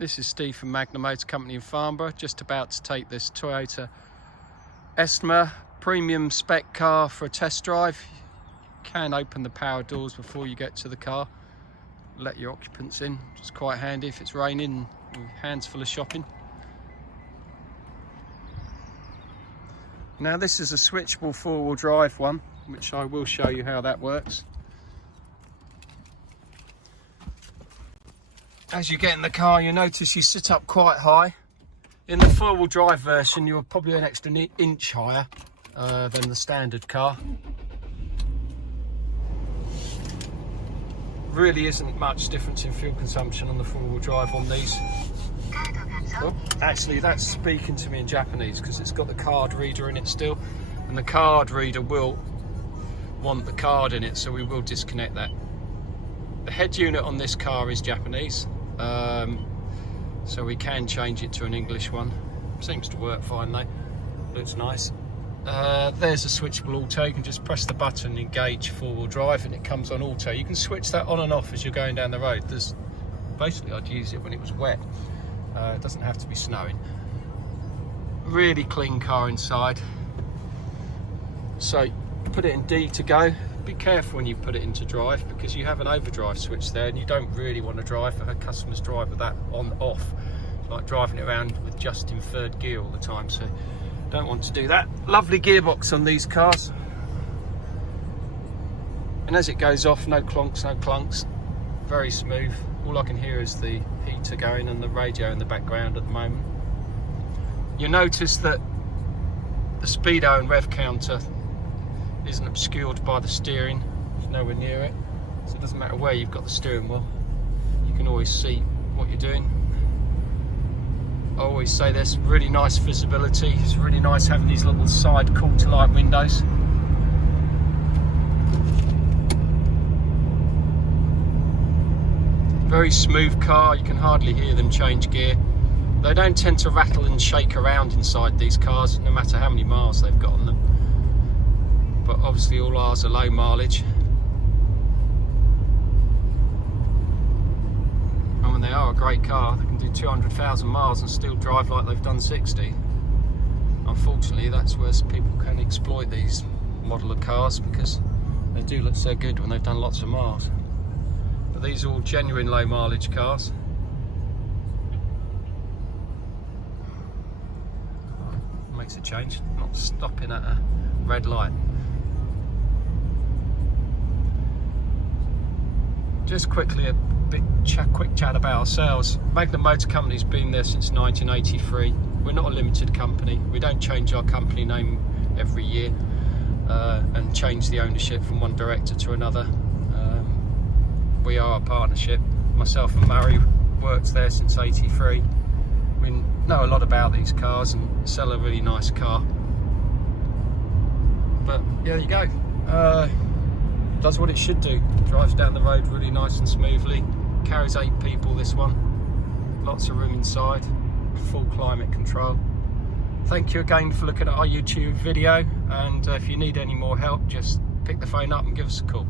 This is Steve from Magnum Motor Company in Farnborough, just about to take this Toyota Estima Premium spec car for a test drive. You can open the power doors before you get to the car, let your occupants in, which is quite handy if it's raining and your hands full of shopping. Now this is a switchable four-wheel drive one, which I will show you how that works. As you get in the car, you notice you sit up quite high. In the four-wheel drive version, you're probably an extra inch higher than the standard car. Really isn't much difference in fuel consumption on the four-wheel drive on these. Oh, actually, that's speaking to me in Japanese because it's got the card reader in it still, and the card reader will want the card in it, so we will disconnect that. The head unit on this car is Japanese. So we can change it to an English one. Seems to work fine though. Looks nice. There's a switchable auto. You can just press the button, engage four-wheel drive, and it comes on auto. You can switch that on and off as you're going down the road. Basically, I'd use it when it was wet. It doesn't have to be snowing. Really clean car inside. So put it in D to go. Be careful when you put it into drive because you have an overdrive switch there and you don't really want to drive. I've had customers drive with that on off. It's like driving it around with just in third gear all the time, so don't want to do that. Lovely gearbox on these cars, and as it goes off, no clonks, no clunks, very smooth. All I can hear is the heater going and the radio in the background at the moment. You notice that the speedo and rev counter isn't obscured by the steering. It's nowhere near it, so it doesn't matter where you've got the steering wheel, you can always see what you're doing. I always say this, really nice visibility. It's really nice having these little side quarter light windows. Very smooth car, you can hardly hear them change gear. They don't tend to rattle and shake around inside these cars, no matter how many miles they've got on them. But obviously all ours are low mileage, and when they are a great car, they can do 200,000 miles and still drive like they've done 60. Unfortunately, that's where people can exploit these model of cars because they do look so good when they've done lots of miles. But these are all genuine low mileage cars. Makes a change, not stopping at a red light. Just quickly a quick chat about ourselves. Magnum Motor Company's been there since 1983. We're not a limited company. We don't change our company name every year and change the ownership from one director to another. We are a partnership. Myself and Murray worked there since '83. We know a lot about these cars and sell a really nice car. But yeah, there you go. Does what it should do. Drives down the road really nice and smoothly. Carries 8 people, this one. Lots of room inside. Full climate control. Thank you again for looking at our YouTube video, and if you need any more help, just pick the phone up and give us a call.